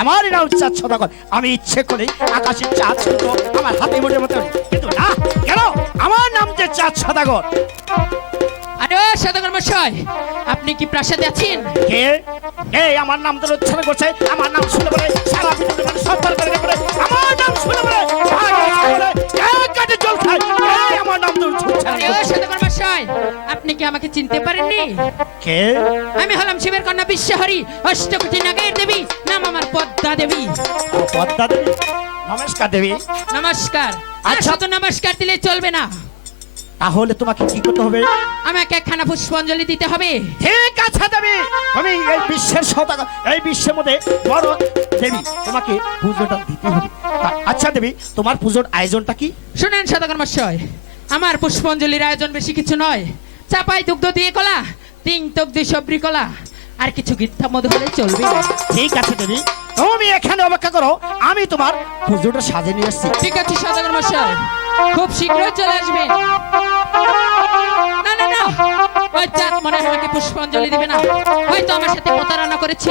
আমার নাম চাঁদ সদাগর। আমি ইচ্ছে করে আকাশের চাঁদ শুনতো আমার হাতে মোটের মতো কিন্তু না কেন? আমার নাম যে চাঁদ সদাগর। আরে সদাগর মশাই আপনি কি প্রাসাদে আছেন? কে? আমার নাম তো করছে। আমার নাম শুনে বলে সারা পৃথিবীর মানুষ সম্মান করে আমার নাম শুনে বলে কাঠে জল খায়। আমার নাম তো উচ্চারণ আরে ও করছে? মশাই আপনি কি আমাকে চিনতে পারেননি? কে? আমি হলাম শিবের কন্যা বিশ্বহরি অষ্টকোটি নাগের দেবী নাম আমার পদ্মা দেবী। পদ্মা দেবী? নমস্কার দেবী। নমস্কার। আচ্ছা। শুধু নমস্কার দিলে চলবে না। তাহলে তোমাকে কি করতে হবে? আমাকে একখানা পুষ্পাঞ্জলি দিতে হবে। ঠিক আছে দেবী। তুমি এই বিশ্বের এই বিশ্বের মধ্যে বড় দেবী তোমাকে পুজোটা দিতে হবে। আচ্ছা দেবী তোমার পুজোর আয়োজনটা কি? শুনেন মশাই আমার পুষ্পাঞ্জলির আয়োজন বেশি কিছু নয়। চাপাই দুগ্ধ দিয়ে কলা তিন টক দিয়ে সবরি কলা আর কিছু গিদ্ধা মধু হলে চলবে। ঠিক আছে দেবী। তুমি এখানে অপেক্ষা করো আমি তোমার পুজোটা সাজিয়ে নিয়ে এসেছি ঠিক আছে সদাগর মশাই। খুব শীঘ্রই চলে আসবেন। না না না। ওই চাঁদ মনে হয় আমাকে পুষ্পাঞ্জলি দিবে না। হয়তো আমার সাথে প্রতারণা করেছি।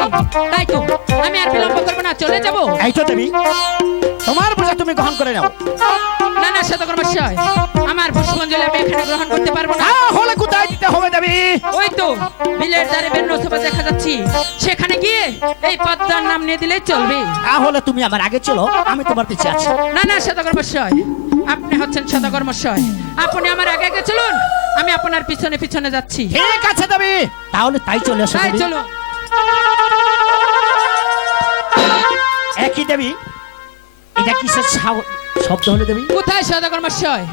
তাই তো আমি আর বিলম্ব করব না চলে যাব। এই তো দেবী। তোমার পূজা তুমি গ্রহণ করে নাও। সদাগর মশাই আমার পুষ্পাঞ্জলি আমি এখানে গ্রহণ করতে পারব না। তাহলে কোথায় দিতে হবে দেবী? ওই তো বিলের ধারে বেন্ন সভা দেখা যাচ্ছি। সেখানে গিয়ে এই পদ্মার নাম নিয়ে দিলেই চলবে। তাহলে তুমি আমার আগে চলো আমি তোমার পিছে আছি। না না মশাই আপনি হচ্ছেন মশাই আপনি আমার আগে আগে চলুন আমি আপনার পিছনে পিছনে যাচ্ছি। ঠিক আছে দেবী তাহলে তাই চলে আসো তাই। চলুন একই দেবী? এটা কিসের সাউ- শব্দ হলো দেবী কোথায় সদাগর মশাই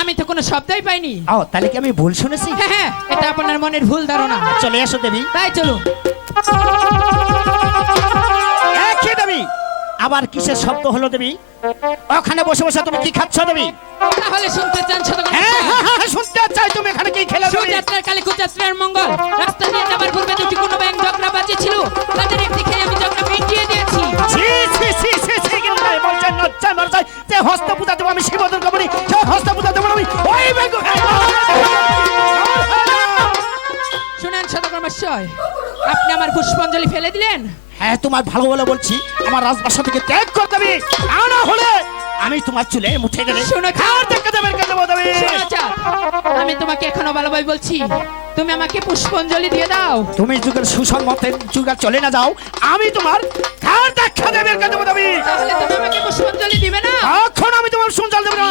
আমি তো কোনো শব্দই পাইনি। ও তাহলে কি আমি ভুল শুনেছি? হ্যাঁ হ্যাঁ এটা আপনার মনের ভুল ধারণা। চলে আসো দেবী। তাই চলুন। দেবী? আবার কিসের শব্দ হলো দেবী? ওখানে বসে বসে তুমি কি খাচ্ছ দেবী? তাহলে শুনতে চান সদাগর হ্যাঁ হ্যাঁ, হ্যাঁ, শুনতে চাই তুমি এখানে কি খেলে দেবী? সুযাত্রার কালী কুযাত্রার মঙ্গল। রাস্তা দিয়ে যাবার পূর্বে দুটি কোনো ব্যাংক ঝগড়া বাজে ছিল। তাদের একটি খেয়ে আমি ঝগড়া বলছে নচ্চা মরচাই যে হস্ত পূজা দেবো আমি শিবদুর কবরি সে হস্ত পূজা দেবো আমি ওই বেগু শুনেন সদাগর আপনি আমার পুষ্পাঞ্জলি ফেলে দিলেন? হ্যাঁ তোমার ভালো বলে বলছি আমার রাজবাসা থেকে ত্যাগ করে দেবি। তা না হলে আমি তোমার চুলে মুঠে গেলে শোনো, খাওয়ার থেকে দেবী আমি তোমাকে এখনও ভালোভাবে বলছি তুমি আমাকে পুষ্পাঞ্জলি দিয়ে দাও। তুমি যুগের সুসংমতের যুগে চলে না যাও আমি তোমার খাওয়ার দেখা দেবে দেবী তাহলে তুমি আমাকে পুষ্পাঞ্জলি দিবে না? এখন আমি তোমার সুনজাল দেবো না।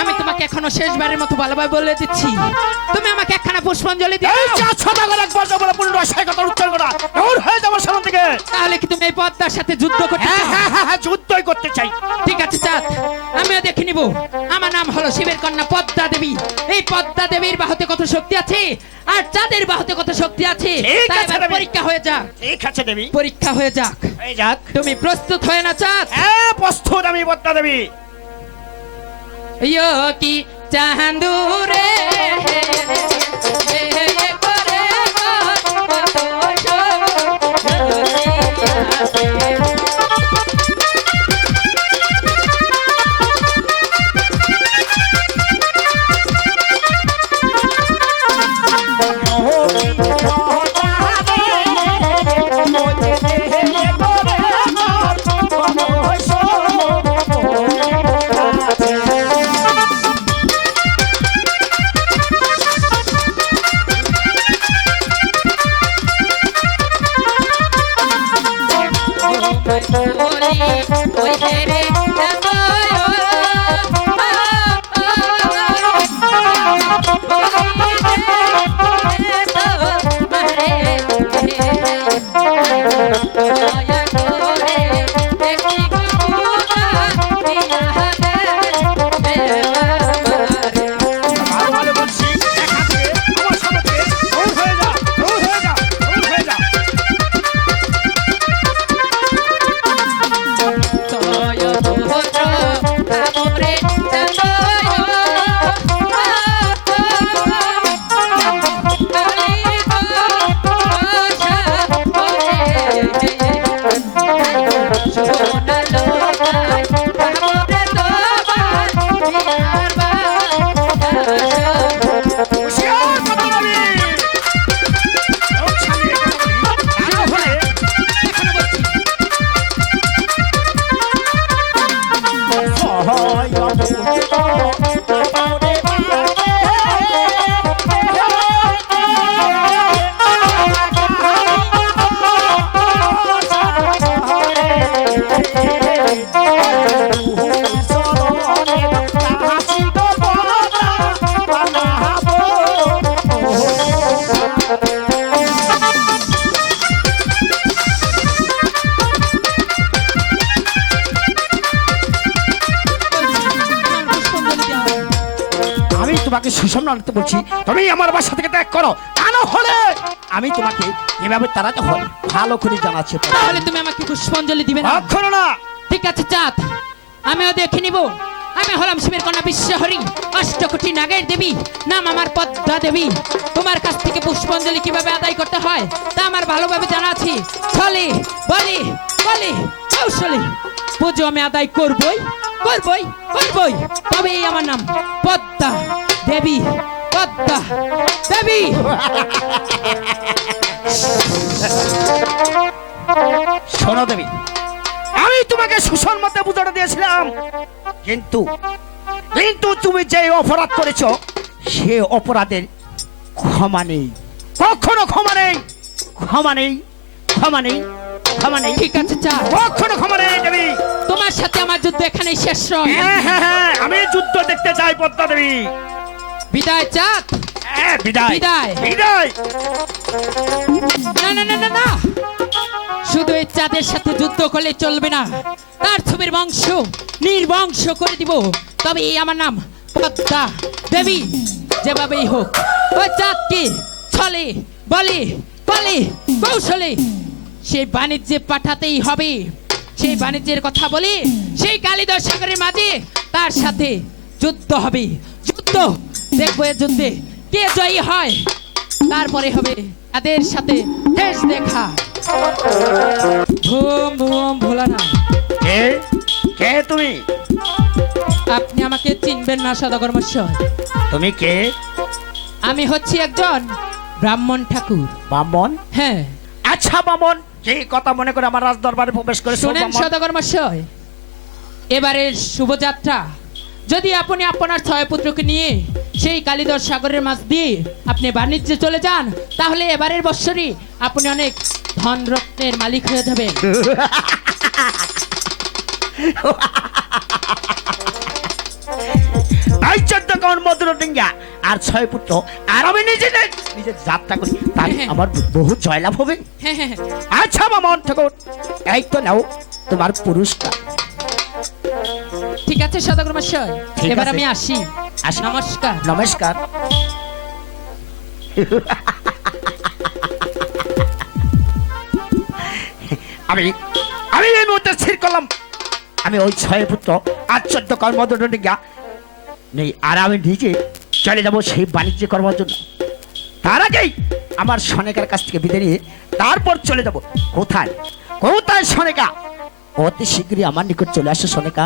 আমি তোমাকে এখনও শেষবারের মতো ভালোভাবে বলে দিচ্ছি। তুমি আমাকে একখানা পুষ্পাঞ্জলি দিও। এই চার ছটা করে একবার বলে পুনরায় সেই কথা উচ্চার করা। দূর হয়ে যাব সামনে থেকে তাহলে কি তুমি এই পদ্মার সাথে যুদ্ধ করতে হ্যাঁ হ্যাঁ হ্যাঁ হ্যাঁ যুদ্ধই করতে চাই। ঠিক আছে চাঁদ আমিও দেখে নিব। আমার নাম হলো শিবের কন্যা পদ্মা দেবী। এই পদ্মা দেবীর বাহুতে কত শক্তি আছে? আর চাঁদের বাহুতে কত শক্তি আছে? তাই এবার পরীক্ষা হয়ে যাক। ঠিক আছে দেবী। পরীক্ষা হয়ে যাক। এই যাক। তুমি প্রস্তুত হয়ে না চাঁদ হ্যাঁ প্রস্তুত আমি পদ্মা দেবী। Yo aquí, Chandure. Yeah. আনতে বলছি তুমি আমার বাসা থেকে ত্যাগ করো। তা না হলে আমি তোমাকে এভাবে তাড়াতে হয় ভালো করে জানাচ্ছি। তাহলে তুমি আমাকে পুষ্পাঞ্জলি দিবে না? অক্ষর না। ঠিক আছে চাঁদ। আমিও দেখে নিব। আমি হলাম শিবের কন্যা বিশ্বহরি অষ্টকোটি নাগের দেবী। নাম আমার পদ্মা দেবী। তোমার কাছ থেকে পুষ্পাঞ্জলি কীভাবে আদায় করতে হয় তা আমার ভালোভাবে জানা আছে। ছলে বলে বলে কৌশলে পুজো আমি আদায় করবই। করবই করবই তবেই আমার নাম পদ্মা দেবী পদ্মা দেবী। শোনো দেবী, আমি তোমাকে সুষম মতে বুঝাতে দিয়েছিলাম, কিন্তু কিন্তু তুমি যে অপরাধ করেছ, সে অপরাধের ক্ষমা নেই। কখনো ক্ষমা নেই ক্ষমা নেই ক্ষমা নেই। ক্ষমা নেই। ঠিক আছে চাঁদ কখনো ক্ষমা নেই দেবী। তোমার সাথে আমার যুদ্ধ এখানেই শেষ নয় হ্যাঁ হ্যাঁ হ্যাঁ আমি যুদ্ধ দেখতে চাই পদ্মা দেবী। বিদায় চাঁদ হ্যাঁ বিদায়। বিদায়। বিদায়। না না না না না। শুধু এই চাঁদের সাথে যুদ্ধ করলে চলবে না। তার ছবির বংশ নির্বংশ করে দিব। তবে এই আমার নাম পদ্মা দেবী। যেভাবেই হোক ওই চাঁদকে ছলে বলে বলে কৌশলে সেই বাণিজ্যে পাঠাতেই হবে। সেই বাণিজ্যের কথা বলি সেই কালিদাস সাগরের মাঝে তার সাথে যুদ্ধ হবে। যুদ্ধ দেখব এর যুদ্ধে কে জয়ী হয়। তারপরে হবে তাদের সাথে শেষ দেখা। ভুম ভুম ভোলা না কে? কে তুমি? আপনি আমাকে চিনবেন না সদাগর মশাই তুমি কে? আমি হচ্ছি একজন ব্রাহ্মণ ঠাকুর। ব্রাহ্মণ হ্যাঁ। আচ্ছা বামন। যে কথা মনে করে আমার রাজ দরবারে প্রবেশ করে শুনেন সদাগর মশাই এবারের শুভযাত্রা। যদি আপনি আপনার ছয় পুত্রকে নিয়ে সেই কালিদর সাগরের মাছ দিয়ে আপনি বাণিজ্যে চলে যান তাহলে এবারের বৎসরই আপনি অনেক ধন রত্নের মালিক হয়ে যাবেন। আর ছয় পুত্র। আর আমি নিজে যাই- নিজে যাত্রা করি। তাই হ্যাঁ। আমার বহু জয়লাভ হবে। হ্যাঁ হ্যাঁ। আচ্ছা এই তো নাও তোমার পুরস্কার ঠিক আছে সদাগর মশাই এবার আমি আসি। আসি। নমস্কার। নমস্কার। আমি আমি এই মুহূর্তে স্থির করলাম। আমি ওই ছয় পুত্র আর চোদ্দ কর্মদিকা নেই, আর আমি নিজে চলে যাব সেই বাণিজ্য করবার জন্য। তার আগেই আমার সনেকার কাছ থেকে বিদে নিয়ে তারপর চলে যাব কোথায়? কোথায় সনেকা? অতি শীঘ্রই আমার নিকট চলে আসে সনেকা।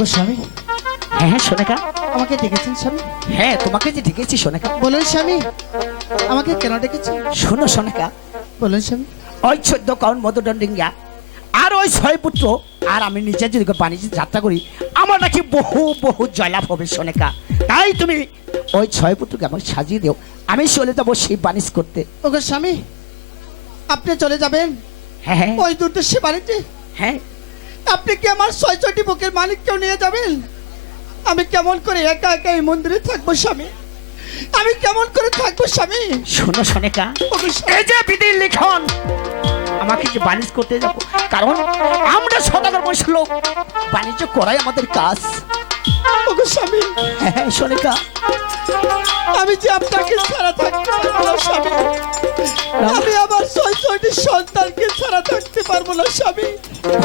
ওগো স্বামী। হ্যাঁ হ্যাঁ সোনেকা। আমাকে ডেকেছেন স্বামী? হ্যাঁ তোমাকে যে ডেকেছি সোনেকা। বলুন স্বামী আমাকে কেন ডেকেছেন? শোনো সোনেকা। বলুন স্বামী। ওই চোদ্দ কাউন মধুদণ্ডিঙ্গা আর ওই ছয় পুত্র আর আমি নিজে যদি বাণিজ্য যাত্রা করি আমার নাকি বহু বহু জয়লাভ হবে সোনেকা। তাই তুমি ওই ছয় পুত্রকে আমাকে সাজিয়ে দিও। আমি চলে যাব সেই বাণিজ্য করতে। ওগো স্বামী আপনি চলে যাবেন? হ্যাঁ হ্যাঁ। ওই দুর্দশে বাড়িতে? হ্যাঁ। আপনি কি আমার ছয় ছয়টি বুকের মালিককেও নিয়ে যাবেন? আমি কেমন করে একা একা এই মন্দিরে থাকব স্বামী? আমি কেমন করে থাকব স্বামী? শোনো সোনেকা স্বামী, এই যে বিধির লিখন আমাকে যে বাণিজ্য করতে যাব? কারণ আমরা সদাগর লোক বাণিজ্য করাই আমাদের কাজ। ওগো স্বামী। হ্যাঁ হ্যাঁ সোনেকা। আমি যে আপনাকে ছাড়া থাকতে পারব না স্বামী। আমি আমার ছয় ছয়টি সন্তানকে ছাড়া থাকতে পারব না স্বামী।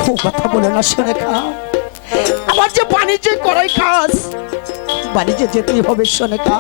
ও কথা বলে না সোনিকা। আমার যে বাণিজ্য করাই কাজ বাণিজ্যে যেতেই হবে সোনেকা।